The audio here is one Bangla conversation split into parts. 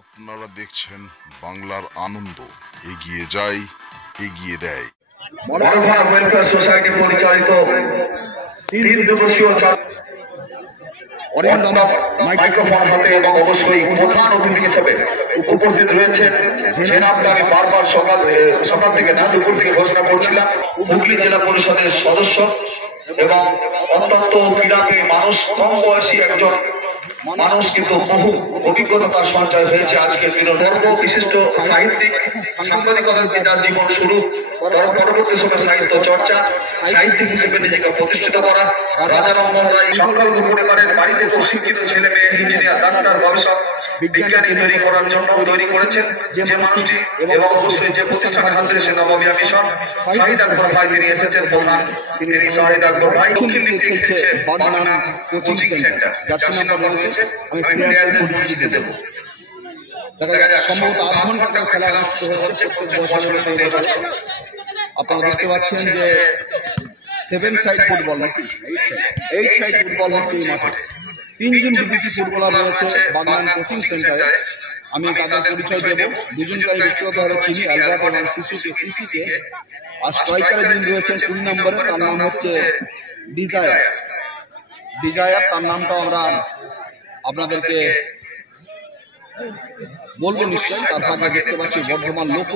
আপনারা দেখছেন বাংলার আনন্দ, এগিয়ে যায়, এগিয়ে দেয়। মনোভাব ওয়েলফেয়ার সোসাইটি পরিচালিত 3 দিবসীয় মাইক্রোফোন হাতে এবং অবশ্যই প্রধান অতিথি হিসেবে উপস্থিত রয়েছেন যে নামটা আমি বারবার সকাল থেকে না দুপুর থেকে ঘোষণা করছিলাম, হুগলি জেলা পরিষদের সদস্য এবং অত্যন্ত ক্রীড়াপ্রেমী মানুষ, কম বয়সী একজন মানুষ, কিন্তু বহু অভিজ্ঞতা তার সঞ্চয় হয়েছে। আজকের দিনের গর্ব বিশিষ্ট সাহিত্যিক, সাংবাদিকতার পিতার জীবন শুরু, পরবর্তী সময় সাহিত্য চর্চা, সাহিত্যিক হিসেবে নিজেকে প্রতিষ্ঠিত করা, রাজা রামমোহন রায় সংকল্প পরিবারের বাড়িতে প্রশিক্ষিত ছেলে মেয়ে ইঞ্জিনিয়ার, ডাক্তার, গবেষক, বিজ্ঞানী তৈরি করার জন্য তৈরি করেছেন যে মানুষটি, এবং অবশ্যই যে প্রতিষ্ঠানের হাত ধরে সে নবমিয়া মিশন শহীদ আকবর ভাই তিনি এসেছেন প্রধান, তিনি শহীদ আকবর ভাই খেলছে বাগনান কোচিং সেন্টার, যার নাম্বার রয়েছে আমি প্লেয়ারদের পরিচিতি দেব। দেখা যায় সম্ভবত 8 ঘন্টা করে খেলা অনুষ্ঠিত হচ্ছে প্রত্যেক বছরের মতো এই বছর। আপনারা দেখতে পাচ্ছেন যে 7 সাইড ফুটবল নাকি 8 সাইড ফুটবল হচ্ছে এই মাঠে। 3 জন বিদেশি ফুটবলার রয়েছে বাগনান কোচিং সেন্টারে। আমি তাদের পরিচয় দেব। দুজনকে আমি ব্যক্তিগতভাবে চিনি, অ্যালবার্ট এবং সিসিকে। আর স্ট্রাইকারে যিনি রয়েছেন 20 নম্বরে, তার নাম হচ্ছে ডিজায়ার। তার নামটা আমরা আপনাদেরকে বলবো নিশ্চয়ই। তার আগে দেখতে পাচ্ছি বর্ধমান লোক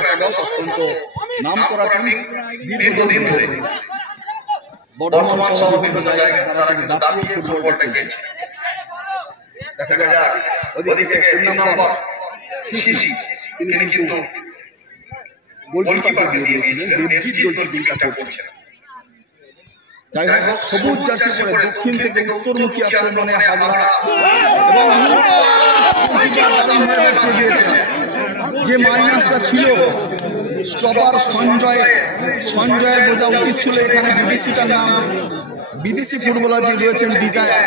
একাদশ, অত্যন্ত নাম করা টিম, দীর্ঘদিন ধরে বর্ধমান সহ বিভিন্ন জায়গায় তারা দাপিয়ে ফুটবল খেলছে। দেখা যায় ওদিকে 3 নম্বর সিসি, তিনি কিন্তু গোলকিপার দিয়ে দিয়েছিলেন, দেবজিৎ গোলকিপিংটা করছেন। যাই হোক, সবুজ জার্সি পরে দক্ষিণ থেকে উত্তরমুখী আক্রমণে হাগড়া এবং যে মাইনাসটা ছিল স্টপার সঞ্জয়ের বোঝা উচিত ছিল এখানে বিদেশিটার নাম। বিদেশি ফুটবলার যে রয়েছেন ডিজায়ার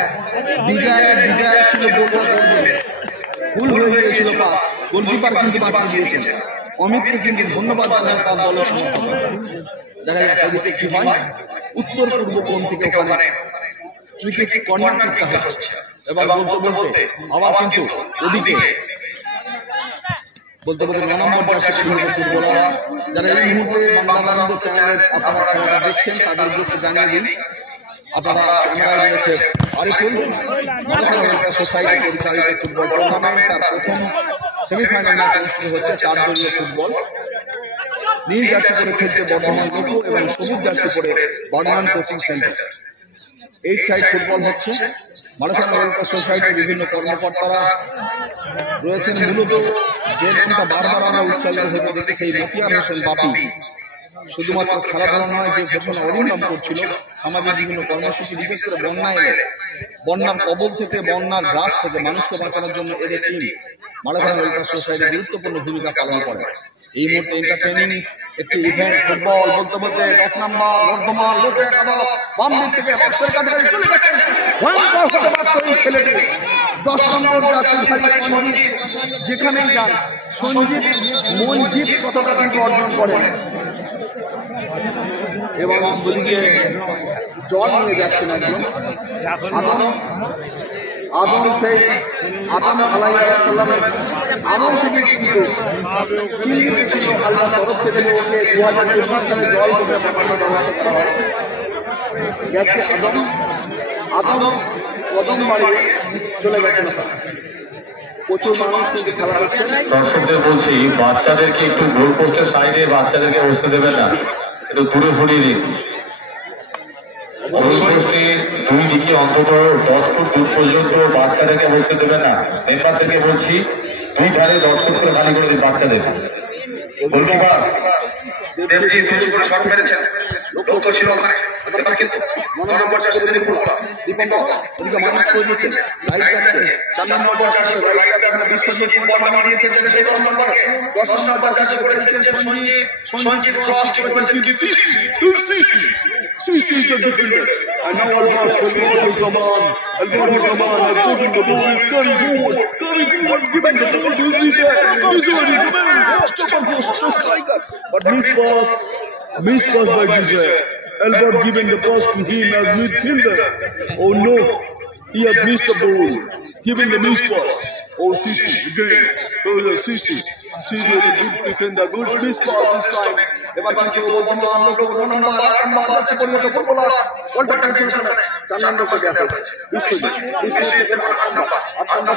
ছিল ভুল হয়ে গিয়েছিল পাস, গোলকিপার কিন্তু বাঁচিয়ে দিয়েছেন। অমিতকে কিন্তু ধন্যবাদ জানায় তার দলের সমর্থক। দেখা যায় ওদিকে কি হয়, উত্তর পূর্ব কোণ থেকে ওখানে ক্রিকেট কর্নার কিকটা হচ্ছে, এবং বলতে আবার কিন্তু ওদিকে বলতে 9 নম্বর জার্সি ফুটবলার যারা এই মুহূর্তে বাংলা আনন্দ চ্যানেলে আপনারা খেলাটা দেখছেন তাদের উদ্দেশ্যে জানিয়ে দিন, আপনারা ক্যামেরায় রয়েছে আরিফুল, মালখানা সোসাইটি পরিচালিত ফুটবল টুর্নামেন্ট। তার প্রথম সেমিফাইনাল ম্যাচ অনুষ্ঠিত হচ্ছে 4 দলীয় ফুটবল। নীল জার্সি পরে খেলছে বর্ধমান লোক এবং সবুজ জার্সি পরে Bagnan coaching centre. 8 side football হচ্ছে। মালখানা ওয়েলফেয়ার সোসাইটির বিভিন্ন কর্মকর্তারা রয়েছেন। মূলত যে নামটা বারবার আমরা উচ্চারিত হতে দেখি, সেই মতিয়ার হোসেন বাপি, শুধুমাত্র খেলাধুলা নয়, যে ঘোষণা অরিন্দম করছিল সামাজিক বিভিন্ন কর্মসূচি, বিশেষ করে বন্যার কবল থেকে, বন্যার গ্রাস থেকে মানুষকে বাঁচানোর জন্য এদের টিম মালখানা ওয়েলফেয়ার সোসাইটি গুরুত্বপূর্ণ ভূমিকা পালন করে। এই মুহূর্তে এন্টারটেইনিং একটি ইভেন্ট ফুটবল বলতে 10 নম্বর বর্ধমান লোক একাদশ বাম দিক থেকে বক্সের কাছাকাছি চলে গেছেন। ভয়ঙ্কর হতে পারত এই ছেলেটি। 10 নম্বর জার্সি সঞ্জিত, যেখানেই যান মনজিৎ কতটা কিন্তু অর্জন করেন, এবং ওদিকে জল নিয়ে যাচ্ছেন একজন আদম সেই আদম আলাইহিসসালামের আমল থেকে কিন্তু চিহ্নিত ছিল আল্লাহর তরফ থেকে ওকে 2024 সালে জল করে পাঠানো করা হয়। গেছে আদম কদম বাড়িয়ে চলে গেছেন। প্রচুর মানুষ কিন্তু খেলা হচ্ছে। দর্শকদের বলছি, বাচ্চাদেরকে একটু গোল পোস্টের সাইডে বাচ্চাদেরকে বসতে দেবেন না, একটু দূরে সরিয়ে দিন। গোল পোস্টের 2 দিকে অন্তত 10 ফুট দূর পর্যন্ত বাচ্চাদেরকে বসতে দেবেন না। মেম্বারদেরকে বলছি 2 ধারে 10 ফুট করে খালি করে দিন বাচ্চাদের। গোলকিপার দেবজি কিছু করে শট মেরেছেন, লক্ষ্য ছিল ওখানে, কিন্তু 9 নম্বর জার্সি দীপন ওদিকে মাইনাস করে দিয়েছেন। রাইট ব্যাকে 4 নম্বর জার্সি রাইট ব্যাকে এখানে বিশ্বজিৎ ফুটবল বানিয়ে দিয়েছেন। 10 নম্বরকে 10 নম্বর জার্সি করে দিচ্ছেন সঞ্জিত ক্রস করেছেন Sisi is the defender, and now Albert is the man. Albert is the man. Albert in the ball is coming forward, giving the ball to Zidane. Zidane is the man. Stopper post to striker, but miss pass by Zidane. Albert giving the pass to him as midfielder. Oh no, he has missed the ball, giving the miss pass. Oh, Sisi, again. Oh, Sisi. She did a good defender, good miss ball this time. এবার কিন্তু বর্তমান লোক 9 নাম্বার যাচ্ছে পরিবর্তন ফুটবলার বলটা ক্যাচ করে 4 নাম্বার করে দেয়া হয়েছে বিশ্বজিৎ আপনার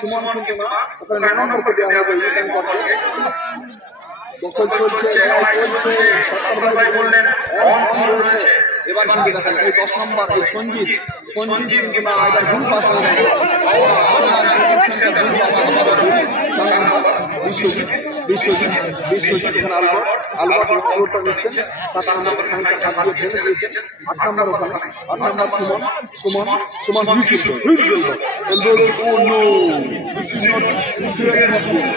সুমন কিন্তু না ওখানে 9 নাম্বার করে দেয়া হবে রিটার্ন করতে দখল চলছে সরকার ভাই বললেন অন রয়েছে এবার কিন্তু দেখেন এই 10 নাম্বার এই সঞ্জিত কিন্তু না এবার ভুল পাস হয়ে গেল বিশ্বজিৎ এখানে আলবার্ট ওভারটা নিচ্ছেন 7 নম্বর খানিকটা হাত দিয়ে ঠেলে দিয়েছেন 8 নম্বর ওখানে 8 নম্বর Suman oh no this is not fair football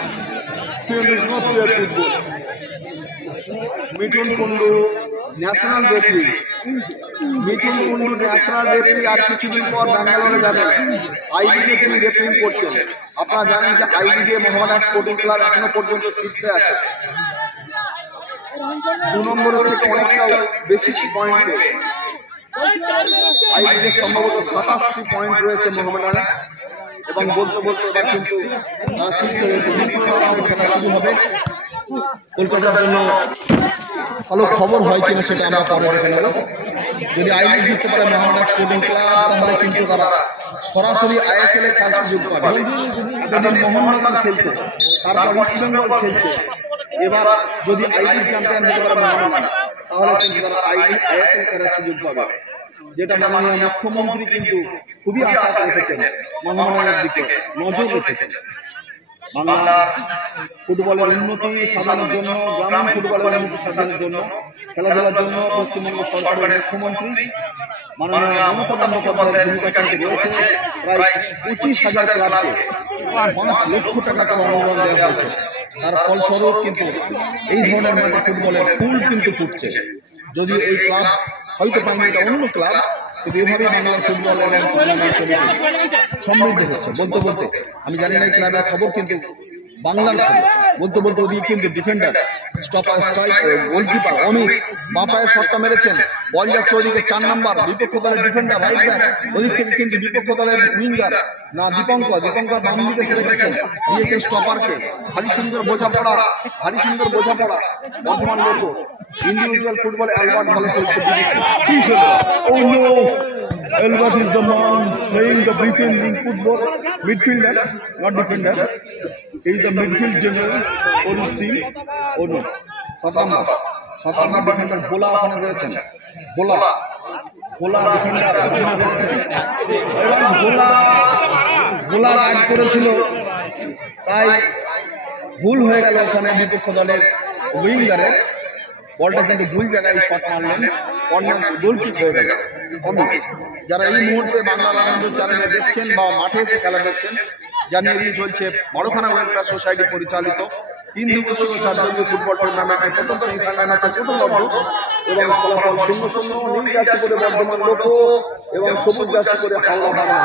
this is not fair football Mithun Kundu national referee আর কিছুদিন পর ব্যাঙ্গালোরে যাবেন আইলিগে তিনি রেফারিং করছেন আপনারা জানেন যে আইলিগে মোহামেডান স্পোর্টিং ক্লাব এখনো পর্যন্ত শীর্ষে আছে 2 নম্বরের থেকে অনেকটা বেশি পয়েন্ট আইলিগে সম্ভবত 27টি পয়েন্ট রয়েছে মোহামেডানের এবং বলতে এবার কিন্তু তারা শীর্ষে রয়েছে খেলা শুরু হবে কলকাতার জন্য ভালো খবর হয় কিনা সেটা আমরা পরে দেখে নেব যদি আই লিগ জিততে পারে মোহামেডান স্পোর্টিং ক্লাব তাহলে কিন্তু তারা সরাসরি আইএসএল এ খেলার সুযোগ পাবে এতদিন মোহামেডান খেলতো তারপর ইস্ট বেঙ্গল খেলছে এবার যদি আই লিগ চ্যাম্পিয়ন হতে পারে মোহামেডান তাহলে কিন্তু তারা আইএসএল খেলার সুযোগ পাবে যেটা মাননীয় মুখ্যমন্ত্রী কিন্তু খুবই আশা রেখেছেন মোহামেডানের দিকে নজর রেখেছেন বাংলার ফুটবলের উন্নতি সাধনের জন্য গ্রামীণ ফুটবলের উন্নতি সাধনের জন্য খেলাধুলার জন্য পশ্চিমবঙ্গ সরকারের মুখ্যমন্ত্রী মাননীয় মমতা বন্দ্যোপাধ্যায়ের ভূমিকা কিন্তু রয়েছে প্রায় 25,000 ক্লাবকে 5 লক্ষ টাকা করে অনুদান দেওয়া হয়েছে তার ফলস্বরূপ কিন্তু এই ধরনের মাঠে ফুটবলের ফুল কিন্তু ফুটছে যদিও এই ক্লাব হয়তো পায়নি এটা অন্য ক্লাব কিন্তু এভাবেই বাংলার ফুটবল এবং টুর্নামেন্ট কমিটি সমৃদ্ধ হচ্ছে বলতে আমি জানি না এই ক্লাবের খবর কিন্তু বাংলার খবর বলতে ওদিকে কিন্তু defender stopper strike goalkeeper Amit বাঁ পায়ের শটটা মেরেছেন বল যাচ্ছে ওদিকে 4 নাম্বার বিপক্ষ দলের ডিফেন্ডার রাইট ব্যাক ওদিক থেকে কিন্তু বিপক্ষ দলের উইঙ্গার না দীপঙ্কর বাম দিকে সরে গেছেন দিয়েছেন স্টপারকে ভারী সুন্দর বোঝাপড়া বর্তমান লোক ইন্ডিভিজুয়াল ফুটবলে অ্যালবার্ট ভালো খেলছে Albert is the man playing the defending football midfielder, not defender. He is the midfield general for his team. Oh no, 7 number defender Bola ওখানে রয়েছেন Bola defender ওখানে রয়েছেন এবং Bola রান করেছিল তাই ভুল হয়ে গেল ওখানে বিপক্ষ দলের উইঙ্গারের বলটা কিন্তু ভুল জায়গায় শট মারলেন কর্নার গোল কিক হয়ে গেল যারা এই মুহূর্তে বাংলার আনন্দ চ্যানেলে দেখছেন বা মাঠে এসে খেলা দেখছেন জানিয়ে দিয়ে চলছে বড়খানা ওয়েলফেয়ার সোসাইটি পরিচালিত 3 দিবসীয় 4 দলীয় ফুটবল টুর্নামেন্টের প্রথম সেমিফাইনাল ম্যাচে প্রথম পর্ব এবং ফলাফল 0-0 নীল জার্সি করে বর্ধমান লোক এবং সবুজ জার্সি করে হাওড়া বাংলা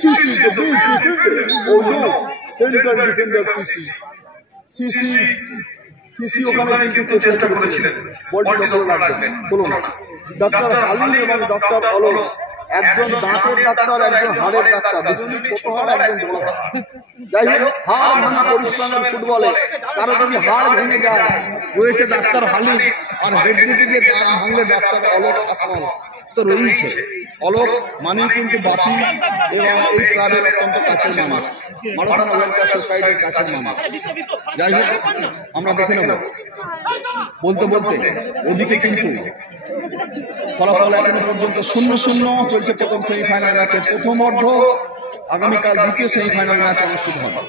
সিসি দ্য বিগ ডিফেন্ডার ও নো সেন্ট্রাল ডিফেন্ডার সিসি ওখানে কিন্তু চেষ্টা করেছিলেন বলটি লোকাল রাখবেন বলুন ডক্টর আলী এবং ডক্টর অলোক একজন দাঁতের ডাক্তার একজন হাড়ের ডাক্তার দুজনই ছোট হাড় একজন বড় হাড় যাই হোক হাড় ভাঙা পরিশ্রমের ফুটবলে কারো যদি হাড় ভেঙে যায় রয়েছে ডাক্তার হালিম আর হেডরিটি দিয়ে দাঁত ভাঙলে ডাক্তার অলোক শাসন তো রয়েছে অলোক মানে কিন্তু বাপি এবং এই ক্লাবের অত্যন্ত কাছের মানুষ মারোখানা ওয়েলফেয়ার সোসাইটির কাছের মানুষ যাই হোক আমরা দেখে নেব বলতে ওদিকে কিন্তু ফলাফল এখনো পর্যন্ত 0-0 চলছে প্রথম সেমিফাইনাল ম্যাচের প্রথম অর্ধ আগামীকাল দ্বিতীয় সেমিফাইনাল ম্যাচ অনুষ্ঠিত হবে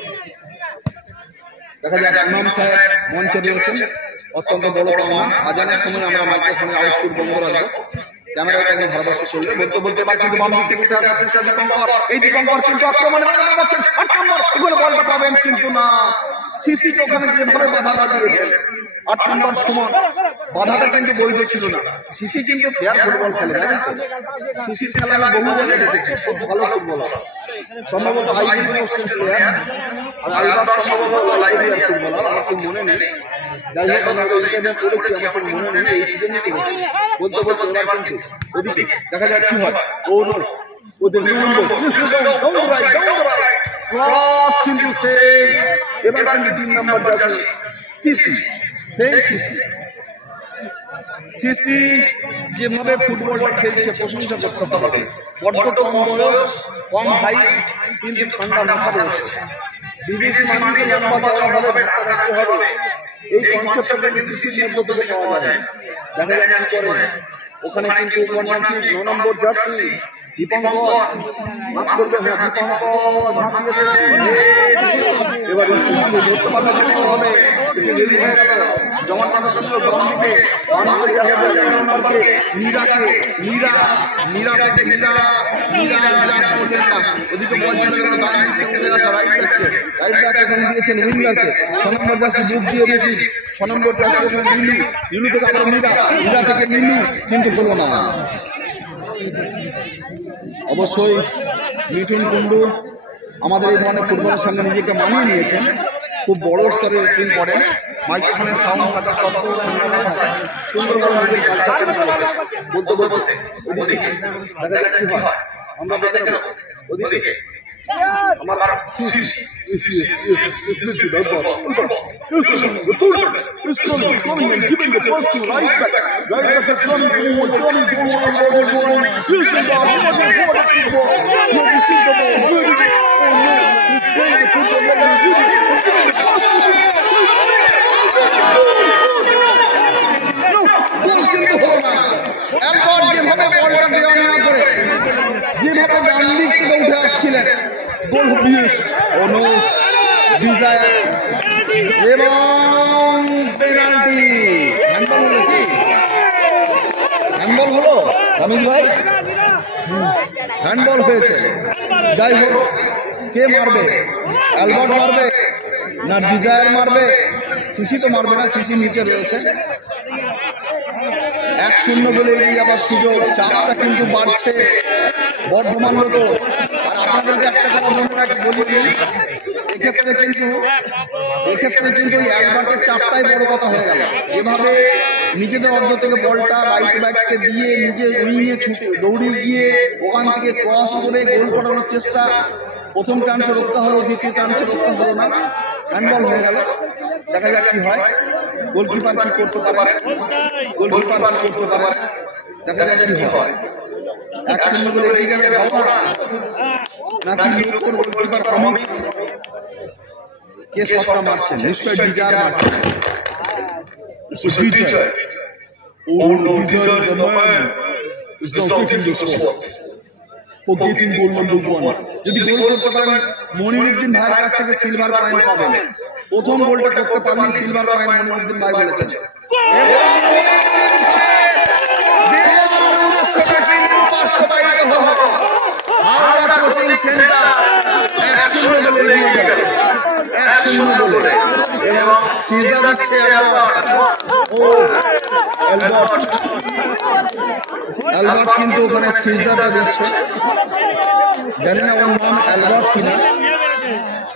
দেখা যাক ইমাম সাহেব মঞ্চে রয়েছেন অত্যন্ত বড় পাওনা আজানের সময় আমরা মাইক্রোফোনের আউটপুট বন্ধ রাখবো ক্যামেরায় তখন ধারাভাষ্য চলবে বলতে এবার কিন্তু বাম দিক থেকে উঠে আসার চেষ্টা দীপঙ্কর কিন্তু আক্রমণে যাচ্ছেন 8 নম্বর ওখানে বলটা পাবেন কিন্তু না সিসি ওখানে যেভাবে বাধা দিয়েছেন 8 নম্বর সুমন বাধাটা কিন্তু বৈধ ছিল না সিসি কিন্তু ফেয়ার ফুটবল খেলে সিসির খেলা আমি বহু জায়গায় দেখেছি খুব ভালো ফুটবলার সম্ভবত আইডি পোস্টের প্লেয়ার আর আইবার সম্ভবত লাইব্রেরিয়ার ফুটবলার আমার ঠিক মনে নেই যাই হোক আমরা ইন্টারনেট করেছি আমার ঠিক মনে নেই এই সিজনে করেছি বলতে ওরা কিন্তু ওদিকে দেখা যাক কি হয় ও নো ওদের নম্বর ক্রস কিন্তু সেই এবার কিন্তু 3 নম্বর জার্সি সিসি সেই সিসি যেভাবে ফুটবলটা খেলছে প্রশংসা করতে হবে। বড্ড কম বয়স, কম হাইট, কিন্তু ঠান্ডা মাথা রয়েছে। বিদেশি মানে লম্বা চওড়া হবে, রাখতে হবে, এই কনসেপ্টটা কিন্তু সিসির মধ্যে থেকে পাওয়া যায়। দেখা যায় কি করে ওখানে কিন্তু 9 নম্বর জার্সি দীপঙ্কর মাফ করবে, হ্যাঁ দীপঙ্কর ভাসিয়েছে। এবার ধরতে পারলে হবে, একটু দেরি হয়ে গেল। জমান মাথা শুনলো বাম দিকে, বাম দিকে দেখা যায় 1 নম্বরকে নীরা করলেন না, ওদিকে বল চলে গেল ডান দিকে উঠে আসা রাইট ব্যাক এখানে দিয়েছেন উইঙ্গারকে। 6 নম্বর জার্সি বুক দিয়ে বেশি, 6 নম্বর জার্সি ওখানে নীলু থেকে আবার নীরা থেকে নীলু, কিন্তু হলো না। অবশ্যই মিঠুন কুন্ডু আমাদের এই ধরনের ফুটবলের সঙ্গে নিজেকে মানিয়ে নিয়েছেন, খুব বড় স্তরের ফিল করেন। মাইক্রোফোনের সাউন্ড থাকা সত্ত্বেও সুন্দরভাবে নিজের কাজটা বলতে ওদিকে আমরা দেখে নেব ওদিকে আমার is coming and giving the pass to right back is coming forward on this one. This is the ball. You see the ball. He's playing the football. গোল কিন্তু হলো না। এরপর যেভাবে বলটা দেওয়া নেওয়া করে, যেভাবে ডান দিক থেকে উঠে আসছিলেন, গোল অনুস ডিজায়ার এবং পেনাল্টি। হ্যান্ডবল হলো কি? হ্যান্ডবল হলো রমেশ ভাই? হ্যান্ডবল হয়েছে। যাই হোক, কে মারবে? অ্যালবার্ট মারবে না ডিজায়ার মারবে? সিসি তো মারবে না, সিসি নিচে রয়েছে। 1-0 বলে এগিয়ে যাবার সুযোগ, চাপটা কিন্তু বাড়ছে বর্ধমান লোক। আর আপনাদেরকে একটা কথা মনে রাখি বলি, এক্ষেত্রে কিন্তু অ্যালবার্টের চাপটাই বড় কথা হয়ে গেল। যেভাবে নিজেদের অর্ধ থেকে বলটা রাইট ব্যাককে দিয়ে নিজে উইংয়ে ছুটে দৌড়ে গিয়ে ওখান থেকে ক্রস করে গোল করানোর চেষ্টা, প্রথম চান্সে রক্ষা হলো, দ্বিতীয় চান্সে রক্ষা হলো না, হ্যান্ডবল হয়ে গেল। দেখা যাক কি হয়, গোলকিপার কি করতে পারে, দেখা যাক কি হয়। 1-0 বলে এগিয়ে যাবে বাবা নাকি লোকর গোলকিপার অমিত? কে শটটা মারছেন? নিশ্চয়ই ডিজায়ার মারছেন। যদি গোল করতে পারেন মনিরুদ্দিন ভাইয়ের কাছ থেকে সিলভার কয়েন পাবেন। প্রথম গোলটা করতে পারলে সিলভার কয়েন মনিরুদ্দিন ভাই বলেছেন। অ্যালবার্ট কিন্তু ওখানে সিজদাটা দিচ্ছে, জানি না ওর নাম অ্যালবার্ট কিনা।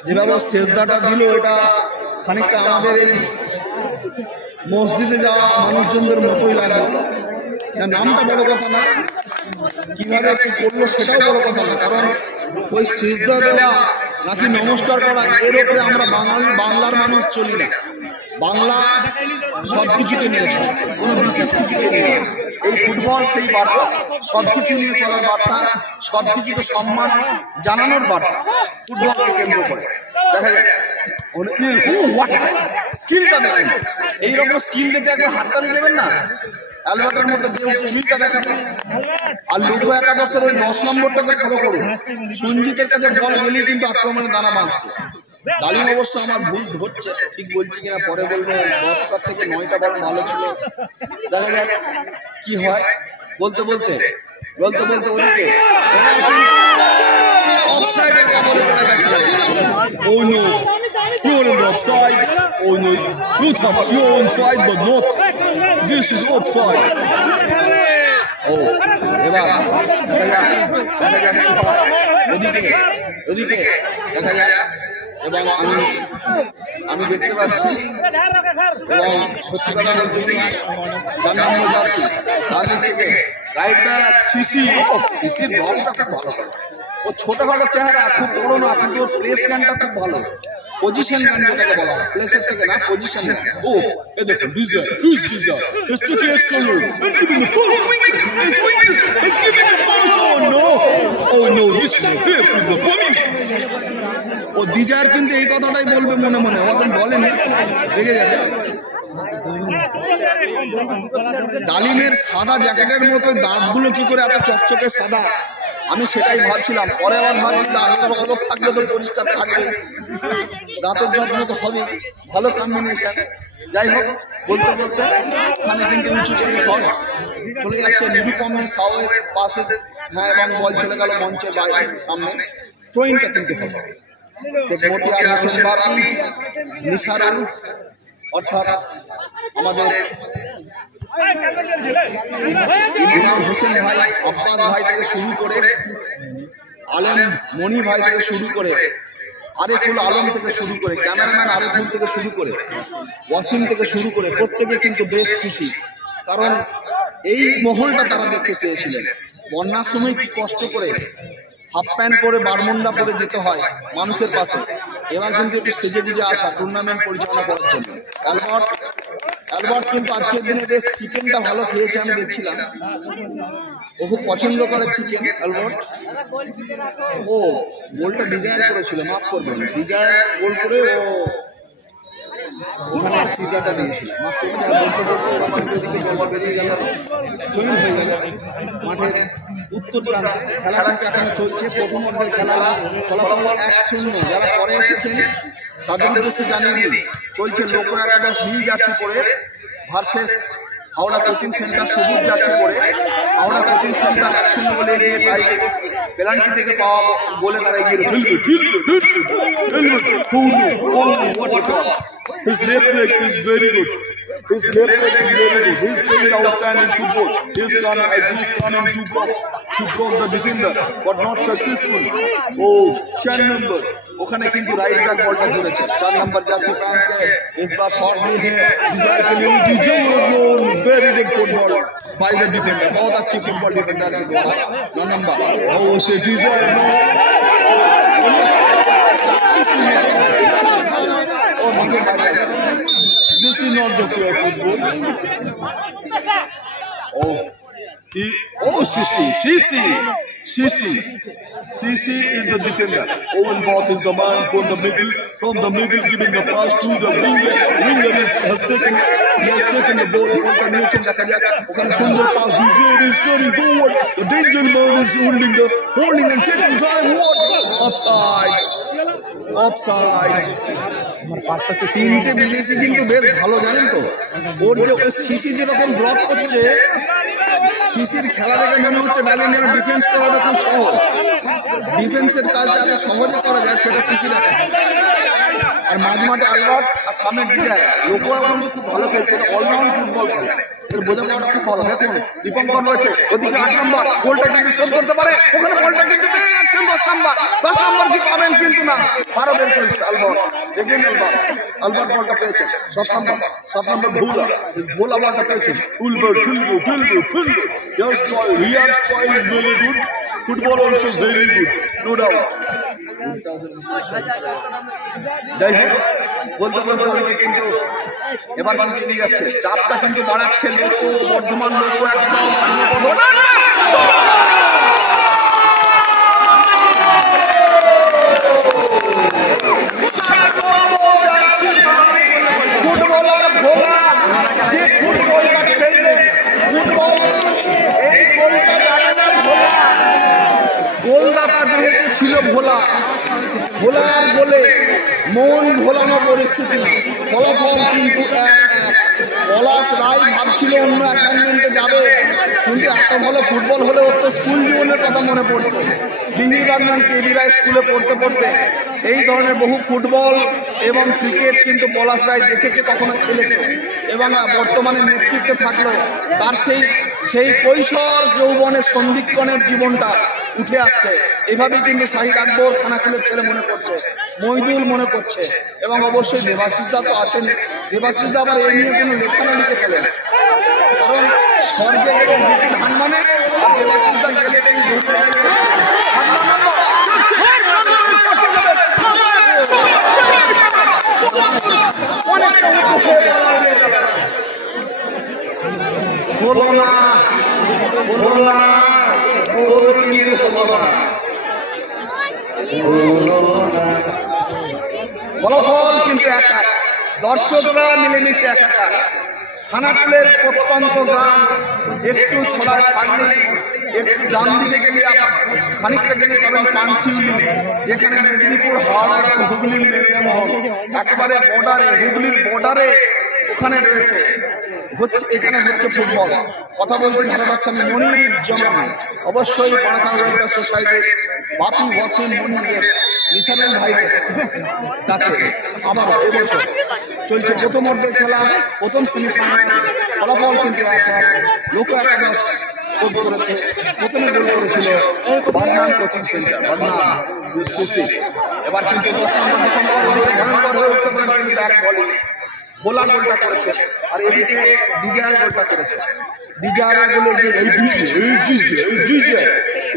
যেভাবে সেজদাটা দিল, এটা খানিকটা আমাদের এই মসজিদে যাওয়া মানুষজনদের মতোই লাগলো। নামটা বড় কথা না, কিভাবে কি করলো সেটাও বড় কথা না, কারণ ওই সিজদা দেওয়া নাকি নমস্কার করা, এর উপরে আমরা বাংলার মানুষ চলি না। বাংলা সব কিছুকে নিয়ে চলে, কোনো বিশেষ কিছুকে নিয়ে। এই ফুটবল সেই বার্তা, সব কিছু নিয়ে চলার বার্তা, সব কিছুকে সম্মান জানানোর বার্তা ফুটবলকে কেন্দ্র করে। দেখা যায় স্কিলটা দেখেন, এইরকম স্কিল দেখে একবার হাততালি দেবেন না অ্যালবার্টের মতো, যে স্কিলটা দেখাবে। আর লুকো একাদশের ওই 10 নম্বরটাকে ফলো করুন। সঞ্জিতের কাছে বল গেলে কিন্তু আক্রমণে দানা বাঁধছে। ডালিম অবশ্য আমার ভুল ধরছে, ঠিক বলছি কিনা পরে বলবো। 10টা থেকে 9টা বল ভালো ছিল। দেখা যাক কি হয়। বলতে ওদিকে অফসাইডের কাবলে পড়ে গেছে। Oh no, you're in the offside. Oh no, you're onside but not. This is offside. Oh, এবার দেখা যাক ওদিকে দেখা যাক। এবং আমি দেখতে পাচ্ছি, এবং সত্যি কথা বলতে কি, 4 নম্বর জার্সি তার থেকে রাইট ব্যাক সিসির বলটা খুব ভালো করে। ও ছোটখাটো চেহারা, খুব বড় না, কিন্তু ওর প্লেস জ্ঞানটা খুব ভালো। পজিশন জ্ঞান যেটাকে বলা হয়, প্লেসের থেকে না, পজিশন জ্ঞান। ও এই দেখুন ডিজার, হুইজ ডিজার, it's taking extra load, it's giving the first wicket, it's giving the first, oh no, this is fair to the বমি। ও ডিজার কিন্তু এই কথাটাই বলবে মনে মনে, ও এখন বলেনি, রেগে যাবে। ডালিমের সাদা জ্যাকেটের মতো দাঁতগুলো কি করে এত চকচকে সাদা, আমি সেটাই ভাবছিলাম। পরে আবার ভাবছি দাঁতটার অলক থাকলে তো পরিষ্কার থাকবে, দাঁতের যত্ন তো হবে, ভালো কম্বিনেশন। যাই হোক, বলতে বলতে ওখানে কিন্তু উঁচু করে শট চলে যাচ্ছে নিরুপমে সাউয়ের পাশে, হ্যাঁ, এবং বল চলে গেল মঞ্চের বাইরে সামনে। থ্রোইনটা কিন্তু হবে শেখ মতিয়ার হোসেন বাপি, নিসারুল, অর্থাৎ আমাদের ইমাম হোসেন ভাই, আব্বাস ভাই থেকে শুরু করে, আলেম মনি ভাই থেকে শুরু করে, আরেফুল আলম থেকে শুরু করে, ক্যামেরাম্যান আরেফুল থেকে শুরু করে, ওয়াসিম থেকে শুরু করে, প্রত্যেকে কিন্তু বেশ খুশি। কারণ এই মহলটা তারা দেখতে চেয়েছিলেন। বন্যার সময় কি কষ্ট করে হাফ প্যান্ট পরে বারমুন্ডা পরে যেতে হয় মানুষের পাশে, এবার কিন্তু একটু সেজে গুজে আসা টুর্নামেন্ট পরিচালনা করার জন্য। অ্যালবার্ট কিন্তু আজকের দিনে বেশ চিকেনটা ভালো খেয়েছে, আমি দেখছিলাম। ও খুব পছন্দ করে চিকেন অ্যালবার্ট। ও গোলটা ডিজায়ার করেছিল, মাফ করবেন, ডিজায়ার গোল করে ও ওখানে সিজাটা দিয়েছিল, মাফ করবেন। বলতে বেরিয়ে গেল, জমিন হয়ে গেল মাঠের উত্তর প্রান্তে। খেলা কিন্তু এখনো চলছে, প্রথম অর্ধের খেলা ফলাফল 1-0। যারা পরে এসেছেন তাদের উদ্দেশ্যে জানিয়ে দিই, চলছে লোক একাদশ নীল জার্সি পরে ভার্সেস হাওড়া কোচিং সেন্টার সবুজ জার্সি পরে। হাওড়া কোচিং সেন্টার 1-0 বলে এগিয়ে, টাই পেনাল্টি থেকে পাওয়া গোলে তারা এগিয়ে রয়েছে। His left leg is very good. His left leg is very good. He's playing outstanding football. He's coming to block the defender, but not successful. Oh, 4 number. ওখানে কিন্তু রাইট ব্যাক বলটা ধরেছে। 4 নম্বর জার্সি पहन के इस बार शॉट नहीं है, डिजायर के लिए very good football by the defender, बहुत अच्छी फुटबॉल डिफेंडर के द्वारा। 9 नंबर, ओ से डिजायर और मार्केट बाय। This is not the fair football. Sisi is the defender. Owen Both is the man from the middle, giving the pass to the winger. Winger has taken the ball. Continuation দেখা যাক, ওখানে সুন্দর pass, DJ is turning forward. The danger man is holding and taking time. What? Offside. তিনটে বিদেশি কিন্তু বেশ ভালো, জানেন তো। ওর যে সিসি যেরকম ব্লক করছে, সিসির খেলা দেখে মনে হচ্ছে ডালিমের ডিফেন্স করাটা খুব সহজ। ডিফেন্সের কাজটা এত সহজে করা যায় সেটা সিসি দেখাচ্ছে। আর মাঝমাঠে আলবার্ট আর সামনে ডিজায়ার, লোকও এখন খুব ভালো খেলছে, অলরাউন্ড ফুটবল খেলে, এর বোঝা পাওয়াটা খুব ভালো। দেখুন দীপঙ্কর রয়েছে ওদিকে 8 নম্বর, গোলটা কিন্তু শোধ করতে পারে, ওখানে বলটা কিন্তু পেয়ে যাচ্ছেন 10 নম্বর কি পাবেন কিন্তু না, আরো বের করেছে আলবার্ট। দেখেন আলবার্ট বলটা পেয়েছে 7 নম্বর ভোলা বলটা পেয়েছে। Your style is very good. Football also is very good, no doubt. যাই হোক, বলতে ওদিকে কিন্তু এবার কিন্তু এগিয়ে যাচ্ছে, চাপটা কিন্তু বাড়াচ্ছে লোক, বর্ধমান লোক একদম ফুটবলার ভোলা, যে ফুটবলটা খেলবে, ফুটবল এই গোলটা জানে না ভোলা, গোলদাতা যেহেতু ছিল ভোলার গোলে মন ভোলানো পরিস্থিতি, ফলাফল কিন্তু 1-1। পলাশ রায় ভাবছিল অন্য অ্যাসাইনমেন্টে যাবে, কিন্তু এত ভালো ফুটবল হলে ওর তো স্কুল জীবনের কথা মনে পড়ছে। বিহিবাগনান কেবি রায় স্কুলে পড়তে এই ধরনের বহু ফুটবল এবং ক্রিকেট কিন্তু পলাশ রায় দেখেছে, কখনো খেলেছে, এবং বর্তমানে নেতৃত্বে থাকলেও তার সেই কৈশোর যৌবনের সন্ধিক্ষণের জীবনটা উঠে আসছে। এভাবেই কিন্তু শাহিদ আকবর খানাকুলের ছেলে মনে করছে, মইদুল মনে করছে, এবং অবশ্যই দেবাশিসদা তো আছেন। দেবাশিসদা আবার এ নিয়ে কোনো লেখানো লিখে ফেলেন, কারণ স্বর্গে গেলে ধান মানে, আর দেবাশিসদা গেলে ফলাফল কিন্তু একা, দর্শকরা মিলেমিশে একাকার। খানাকুলের প্রত্যন্ত গ্রাম একটু ছড়ায় ছাড়লে, একটু ডান দিকে গেলে খানিকটা গেলে পাবেন পানশিউলি, যেখানে মেদিনীপুর হাওড়া এবং হুগলির মেলবন্ধন, একেবারে বর্ডারে, হুগলির বর্ডারে ওখানে রয়েছে। এখানে হচ্ছে ফুটবল। কথা বলছি ধারাভাষ্যে মনিরুজ্জামান, অবশ্যই পাড়াখানা ওয়েলফেয়ার সোসাইটির বাপি ওয়াসিম মনিরের নিশানুল ভাইদের তাকে আবার এবছর চলছে প্রথম অর্ধের খেলা, প্রথম সেমিফাইনাল। ফলাফল কিন্তু 1-1, লোক একাদশ শোধ করেছে। প্রথমে গোল করেছিল বার্নান কোচিং সেন্টার, বার্নান সিসি। এবার কিন্তু 10 নম্বর ভয়ঙ্কর হয়ে উঠতে পারেন, কিন্তু ব্যাক বলিং ভোলা গোলটা করেছে, আর এদিকে ডিজায়ার গোলটা করেছে। ডিজায়ার গোলে এই DJ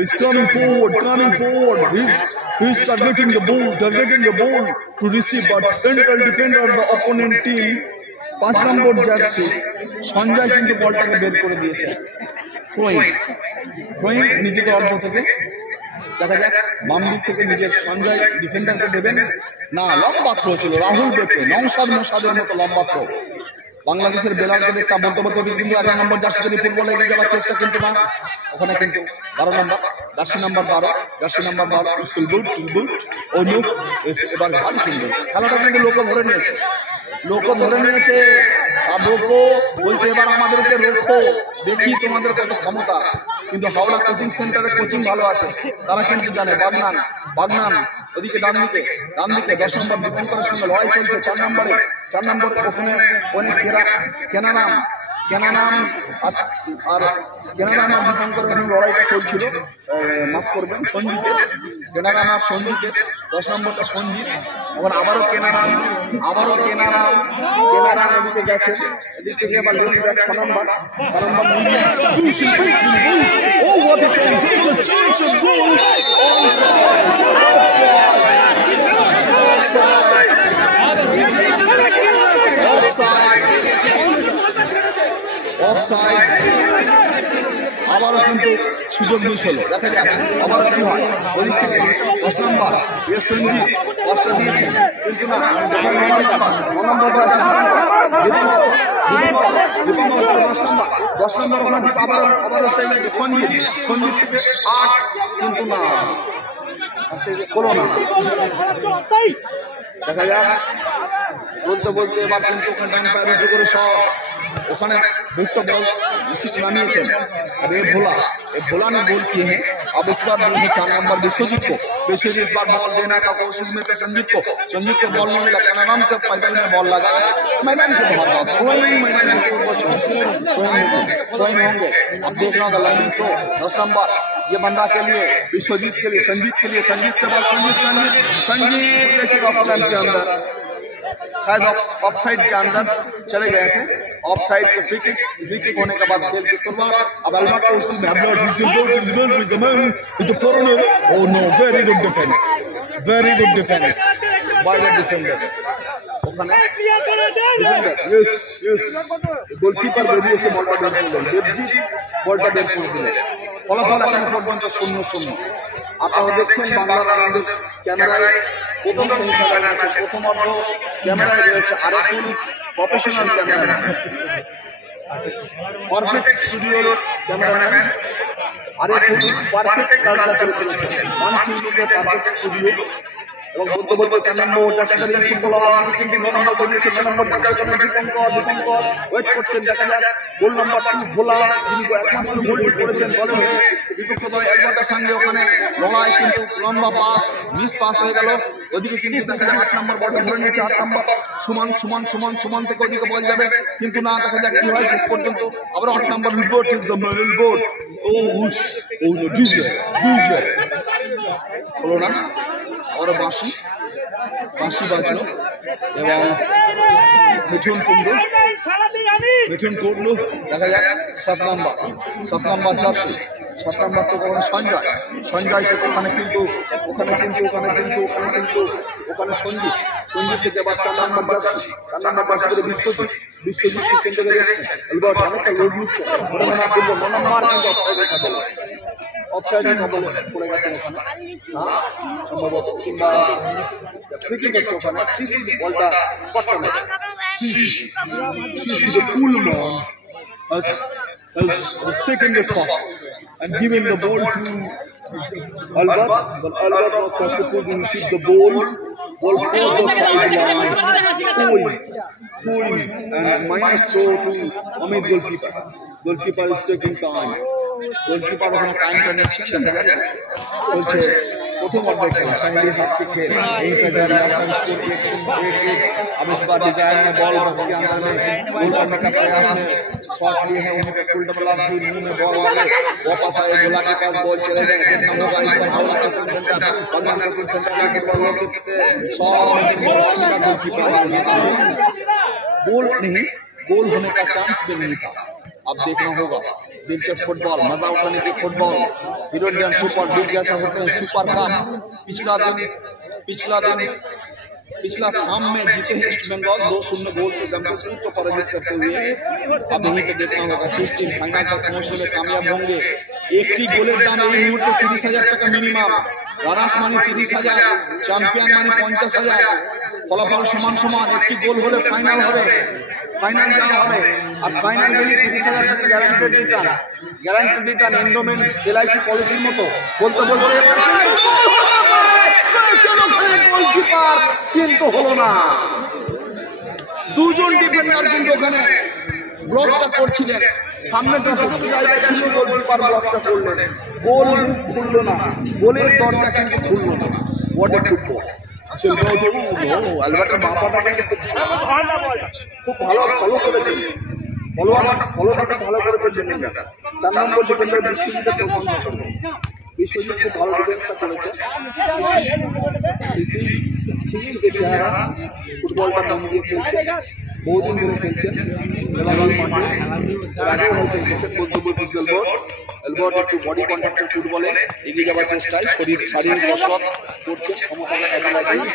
is coming forward. He's targeting the ball to receive, but central defender of the opponent team, 5 number jersey Sanjay কিন্তু বলটাকে বের করে দিয়েছে। থ্রোয়িং নিজেদের অল্প থেকে, দেখা যাক বাম দিক থেকে নিজের সঞ্জয় ডিফেন্ডারকে দেবেন না। লম্বা থ্রো ছিল রাহুল বেপে, নওশাদ মোসাদের মতো লম্বা থ্রো। বাংলাদেশের বেলারকে দেখতাম বলতে বলতে কিন্তু 11 নম্বর জার্সিতে ফুটবলে এগিয়ে যাওয়ার চেষ্টা, কিন্তু না, ওখানে কিন্তু 12 নম্বর জার্সি নাম্বার 12 টুলবুট ও নো। এবার ভালো সুন্দর খেলাটা কিন্তু লোক ধরে নিয়েছে, আর লোক বলছে এবার আমাদেরকে রোখো, দেখি তোমাদের কত ক্ষমতা। কিন্তু হাওড়া কোচিং সেন্টারে কোচিং ভালো আছে, তারা কিন্তু জানে বাগনান ওদিকে ডান দিকে 10 নম্বর দীপঙ্করের সঙ্গে লড়াই চলছে। 4 নম্বর ওখানে অনেক কেনারাম আর দীপঙ্কর ওখানে লড়াইটা চলছিল, মাফ করবেন সঞ্জিতের, কেনারাম আর সঞ্জিতের। 10 নম্বরটা সঞ্জিত, ওখানে আবারও কেনারাম এদিকে গেছে, এদিক থেকে আবার 6 নম্বর অফসাইড। আবারও কিন্তু সুযোগ মিস হলো, দেখা যাক আবারও কি হয়। ওদিক থেকে 10 নম্বর সঞ্জিত পাঁচটা দিয়েছে, কিন্তু না, 10 নম্বর আবারও সেই সঞ্জিত থেকে 8, কিন্তু না, হলো না। দেখা যাক বলতে এবার কিন্তু ওখানে ডান পায়ে রুজু করে সব ওখানে बुक तो बॉल इसी नामिएছেন अब ये भोला ने गोल किए हैं। अब इस बार देंगे 4 नंबर विश्वजीत को। विश्वजीत इस बार बॉल देने का कोशिश में तो संजीत को बॉल नहीं मिला। कैनाराम के पैदल में बॉल लगा मैदान के बाहर थ्रोइंग होंगे। अब देखना होगा लाइनिंग थ्रो 10 नंबर ये बंदा के लिए विश्वजीत के लिए संजीत से बॉल संजीत लेकिन ऑफ टाइम के अंदर शायद ऑफ साइड के अंदर चले गए थे। ऑफ साइड के फ्री किक होने के बाद खेल की शुरुआत। अब अल्बर्ट को उसमें with the man with the foreigner. Oh no, very good defense by the defender. ওখানে গোলকিপার বেরিয়ে এসে বলটা বের করলেন, দেবজি বলটা বের করে দিলেন। ফলাফল এখনো পর্যন্ত 0-0। আপনারা দেখছেন বাংলার আনন্দের ক্যামেরায় প্রথম সেমিফাইনাল আছে। প্রথম অর্ধ ক্যামেরায় রয়েছে আরেফুল, প্রফেশনাল ক্যামেরাম্যান, পারফেক্ট স্টুডিওর ক্যামেরাম্যান আরেফুল পারফেক্ট কাজটা করে চলেছে। মানসিংকে পারফেক্ট স্টুডিও এবং বলতে 4 নম্বর জার্সিধারী ফুটবলার কিন্তু 9 নম্বর করেছে। 6 নম্বর টাকার জন্য দীপঙ্কর ওয়েট করছেন। দেখা যাক গোল নাম্বার 2 ভোলা যিনি একমাত্র গোল করেছেন বলেন হয়ে বিপক্ষ দল অ্যালবার্টের সঙ্গে ওখানে লড়াই, কিন্তু লম্বা পাস মিস পাস হয়ে গেল। ওদিকে কিন্তু দেখা যায় 8 নম্বর বলটা ধরে নিয়েছে। 8 নম্বর সুমন থেকে ওদিকে বল যাবে, কিন্তু না, দেখা যাক কি হয় শেষ পর্যন্ত। আবার 8 নম্বর রিবোট is the mail boat. Oh no ডিজে হলো না। और बाँशी बाजलो এবং মিঠুন কুন্ডু দেখা যাক 7 নম্বর জার্সি 7 নম্বর তো ওখানে সঞ্জয় থেকে ওখানে সঞ্জিত থেকে আবার 4 নম্বর জার্সি করে বিশ্বজিৎ সেন্টারে গেছে। এবার অনেকটা লোড নিচ্ছে। 9 নম্বর কিন্তু অফসাইডে থাকে। অফসাইডের কবলে পড়ে গেছেন ওখানে, সম্ভবত, কিংবা ফ্রি কিক হচ্ছে ওখানে। সিসি বলটা শর্ট টার্মে, CC the cool man has taken the shot and given the ball to Albert, but Albert was supposed to shoot the ball crossed the sideline, throwing and minus throw to Amit goalkeeper. Goalkeeper is taking time. Goalkeeper ওখানে টাইমটা নিচ্ছেন, চলছে প্রথম অর্ধের খেলা, पहली हाफ की खेल। यहीं पे जारी आपका स्कोर प्रेडिक्शन एक अब इस बार डिजाइन ने बॉल बॉक्स के अंदर में गोल करने का प्रयास में शॉट लिए हैं, उन्हीं पे फुल डबल की मुंह में बॉल आए, वापस आए, गोला के पास बॉल चले गए। देखना होगा इस बार Howrah coaching centre, Bengal coaching centre के बॉल से शॉट गोलकीपर गोल नहीं, गोल होने का चांस भी नहीं था। अब देखना होगा दिलचस्प फुटबॉल, मजा उठाने की football, hero Indian super league जैसा होते हैं सुपर कप। पिछला शाम में जीते हैं ईस्ट बंगाल 2-0 गोल से जमशेदपुर को पराजित करते हुए। अब यहीं पे देखना होगा किस टीम फाइनल तक पहुंचने में कामयाब होंगे। एक ही गोलेर दाम এই মুহূর্তে 30,000 টাকা মিনিমাম, রানার্স মানে 30,000, চ্যাম্পিয়ন মানে 50,000। ফলাফল সমান সমান, একটি গোল হলে ফাইনাল হবে, ফাইনাল যাওয়া হবে। আর ফাইনাল গেলে 30,000 টাকা গ্যারান্টেড রিটার্ন এন্ডোমেন্ট এলআইসি পলিসির মতো। বলতে গোলকিপার কিন্তু হলো না, দুজন ডিফেন্ডার কিন্তু ওখানে ব্লকটা করছিলেন, সামনে যতটুকু জায়গা ছিল গোলকিপার ব্লকটা করলেন, গোল খুললো না, গোলের দরজা কিন্তু খুললো না। What a football! অ্যালবার্টের মাপাটা কিন্তু খুব ভালো ফলো করেছেন, ফলোটাকে ভালো করেছেন। 4 নম্বর ডিফেন্ডার বিশ্বজিতের প্রশংসা করবেন, বিশ্বজিৎ খুব ভালো ডিফেন্সটা করেছে। ছিকছিকে চেহারা, ফুটবলটা দম দিয়ে খেলছে, বহুদিন ধরে খেলছেন মেলাগল মাঠে, আগেও হয়তো এসেছেন। এলবট একটু বডি কন্ট্যাক্টের ফুটবলে এগিয়ে যাওয়ার চেষ্টায় শারীরিক কসরত করছেন, ক্ষমতাকে কাজে লাগিয়ে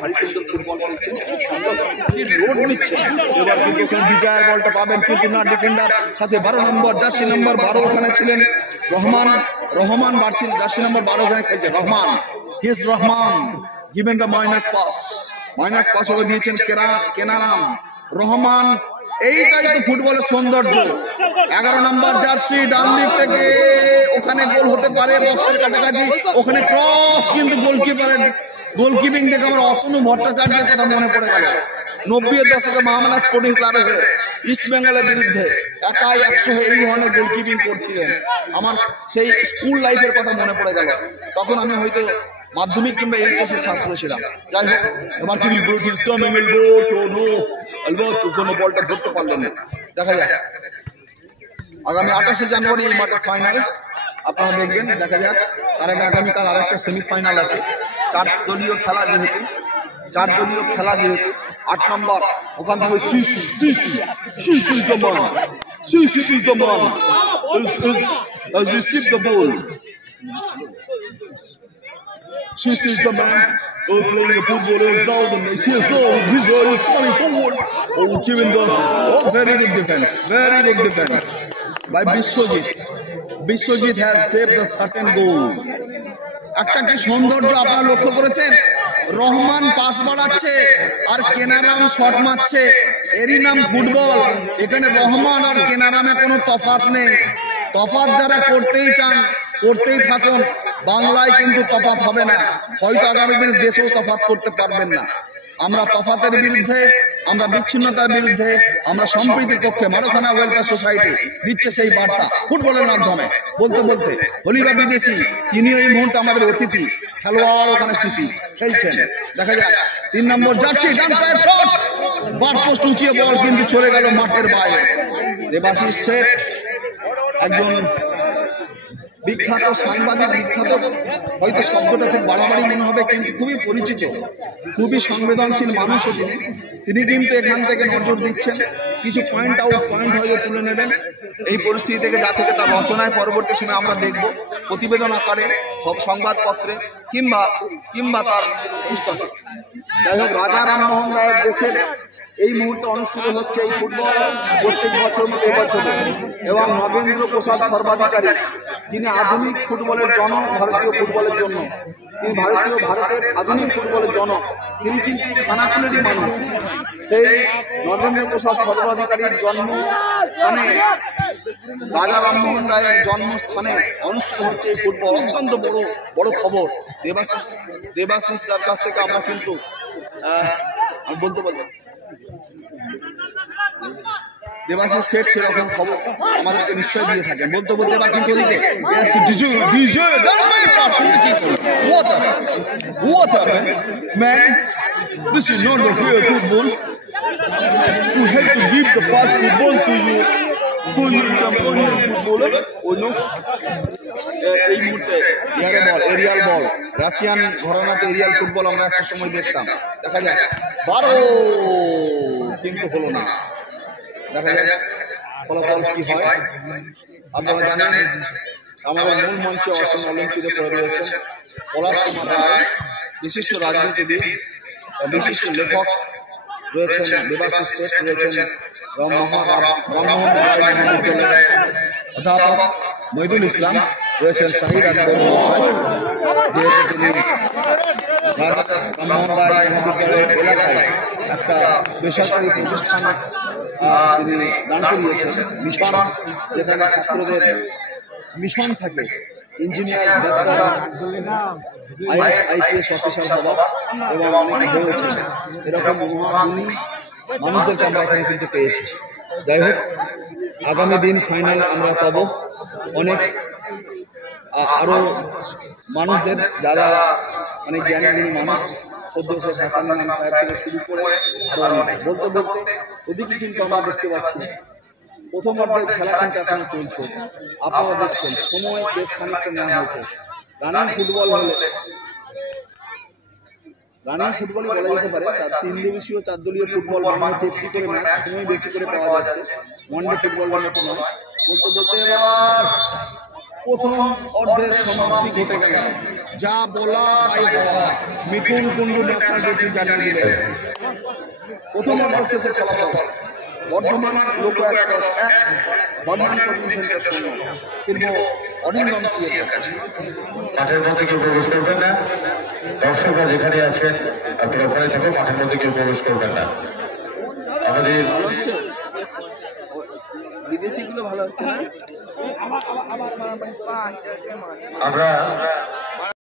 ভারী সুন্দর ফুটবল খেলছেন, লোড নিচ্ছেন। এবার কিন্তু ওখানে বিজয়ের বলটা পাবেন, কিন্তু না, ডিফেন্ডার সাথে 12 নম্বর জার্সি নম্বর 12 ওখানে ছিলেন রহমান জার্সি নম্বর 12 ওখানে খেলছে Rahman, given the minus pass ওকে দিয়েছেন কেনারাম রহমান। এইটাই তো ফুটবলের সৌন্দর্য। 11 নম্বর জার্সি ডান দিক থেকে ওখানে গোল হতে পারে, বক্সের কাছাকাছি, ওখানে ক্রস, কিন্তু গোলকিপারের গোলকিপিং দেখে আমার অতনু ভট্টাচার্যের কথা মনে পড়ে গেল। 90-এর দশকে মহামানা স্পোর্টিং ক্লাবে হয়ে ইস্ট বেঙ্গলের বিরুদ্ধে একাই 100 এই ধরনের গোলকিপিং করছিলেন। আমার সেই স্কুল লাইফের কথা মনে পড়ে গেল, তখন আমি হয়তো মাধ্যমিক কিংবা এইচএসের ছাত্র ছিলাম। যাই হোক, এবার কোনো বলটা ধরতে পারলেন না। দেখা যাক আগামী 28শে জানুয়ারি এই মাঠে ফাইনাল আপনারা দেখবেন, দেখা যাক। তার আগে আগামীকাল আরেকটা সেমিফাইনাল আছে, 4 দলীয় খেলা যেহেতু 8 নম্বর ওখান থেকে CC is the man, has received the ball. Sisi is the man playing the football is now. This ball is coming forward. Given the very good defense by Biswajit has saved the certain goal. একটা কি সৌন্দর্য আপনারা লক্ষ্য করেছেন? রহমান পাস বাড়াচ্ছে আর কেনারাম শট মারছে, এরই নাম ফুটবল। এখানে রহমান আর কেনারামে কোনো তফাৎ নেই। তফাৎ যারা করতেই চান করতেই থাকুন, বাংলায় কিন্তু তফাৎ হবে না। হয়তো আগামী দিনে দেশেও তফাৎ করতে পারবেন না। আমরা তফাতের বিরুদ্ধে, আমরা বিচ্ছিন্নতার বিরুদ্ধে, আমরা সম্প্রীতির পক্ষে। মারোখানা ওয়েলফেয়ার সোসাইটি দিচ্ছে সেই বার্তা ফুটবলের মাধ্যমে। বলতে হলিবা বিদেশি, তিনিও এই মুহূর্তে আমাদের অতিথি খেলোয়াড়, ওখানে সিসি খেলছেন। দেখা যাক 3 নম্বর জার্সি ডান পায়ের শট, বার পোস্ট উঁচিয়ে বল কিন্তু চলে গেল মাঠের বাইরে। দেবাশিস শেঠ একজন বিখ্যাত সাংবাদিক, হয়তো শব্দটা খুব বাড়াবাড়ি মনে হবে, কিন্তু খুবই পরিচিত, খুবই সংবেদনশীল মানুষও তিনি কিন্তু এখান থেকে নজর দিচ্ছেন, কিছু পয়েন্ট হয়তো তুলে নেবেন এই পরিস্থিতি থেকে, যা থেকে তার রচনায় পরবর্তী সময় আমরা দেখব, প্রতিবেদন আকারে, সংবাদপত্রে কিংবা তার পুস্তকে। যাই হোক, রাজা রামমোহন রায়ের দেশের এই মুহূর্তে অনুষ্ঠিত হচ্ছে এই ফুটবল প্রত্যেক বছর মতো এবছর। এবং নগেন্দ্র প্রসাদ সর্বাধিকারী, যিনি আধুনিক ফুটবলের জনক ভারতীয় ফুটবলের জন্য, তিনি ভারতের আধুনিক ফুটবলের জনক, তিনি কিন্তু খানাকুলেরই মানুষ। সেই নগেন্দ্র প্রসাদ সর্বাধিকারীর জন্মস্থানে, রাজা রামমোহন রায়ের জন্মস্থানে অনুষ্ঠিত হচ্ছে এই ফুটবল। অত্যন্ত বড় খবর। দেবাশিস তার কাছ থেকে আমরা কিন্তু বলতে দেবাশিস সেট সেরকম খবর আমাদেরকে নিশ্চয় দিয়ে থাকেন। বলতে এবার কিন্তু ওদিকে this is not the real football. You have to give the pass football to your Cameroonian footballer. Oh no. এই মুহূর্তে এরিয়াল বল, রাশিয়ান ঘরানাতে এরিয়াল ফুটবল আমরা একটা সময় দেখতাম। দেখা যাক 12 কিন্তু হলো না। দেখা যাক ফলাফল কি হয়। আপনারা জানেন আমাদের মূল মঞ্চে অসম অলিম্পিকে পড়ে রয়েছেন পলাশ কুমার রায়, বিশিষ্ট রাজনীতিবিদ, বিশিষ্ট লেখক রয়েছেন দেবাশিস শেঠ, রয়েছেন রামমোহন রায় মহাবিদ্যালয়ের অধ্যাপক মহিদুল ইসলাম, রয়েছেন শাহিদ আকবর মহাশয়, যেহেতু তিনি রামমোহন রায় মহাবিদ্যালয়ের এলাকায় একটা বেসরকারি প্রতিষ্ঠান তিনি দান করিয়েছেন, মিশন, যেখানে ছাত্রদের মিশন থাকে engineer, doctor, is IPS officer হওয়া, এবং অনেক হয়েছে এরকম মহাগুণী মানুষদেরকে আমরা এখানে কিন্তু পেয়েছি। যাই হোক, আগামী দিন ফাইনাল আমরা পাবো অনেক আরো মানুষদের, যারা অনেক জ্ঞানী মানুষ, সদ্য শেখ হাসান ইমাম সাহেব থেকে শুরু করে আরো অনেক। বলতে ওদিকে কিন্তু আমরা দেখতে পাচ্ছি প্রথম অর্ধের খেলা কিন্তু এখনো চলছে। আপনারা দেখছেন সময় বেশ খানিকটা নেওয়া হয়েছে। রানিং ফুটবলই বলা যেতে পারে। 3 দিবসীয় 4 দলীয় ফুটবল বাংলাদেশে একটি করে ম্যাচ, সময় বেশি করে পাওয়া যাচ্ছে, ওয়ানডে ফুটবলের মতো নয়। বলতে এবার প্রথম অর্ধের সমাপ্তি ঘটে গেল। যা বলা তাই বলা, মিঠুন কুন্ডু ন্যাশনাল রেফারি জানিয়ে দিলেন প্রথম অর্ধের শেষে ফলাফল। বর্ধমান লোক 1-1, বর্ধমান কোচিং সেন্টার 0, কিন্তু অনিন্দন সিএর কাছে। মাঠের মধ্যে কেউ প্রবেশ করবেন না, দর্শকরা যেখানে আছেন আপনারা ওখানে থাকো, মাঠের মধ্যে কেউ প্রবেশ করবেন না। আমাদের ভালো হচ্ছে, বিদেশিগুলো ভালো হচ্ছে না। আমরা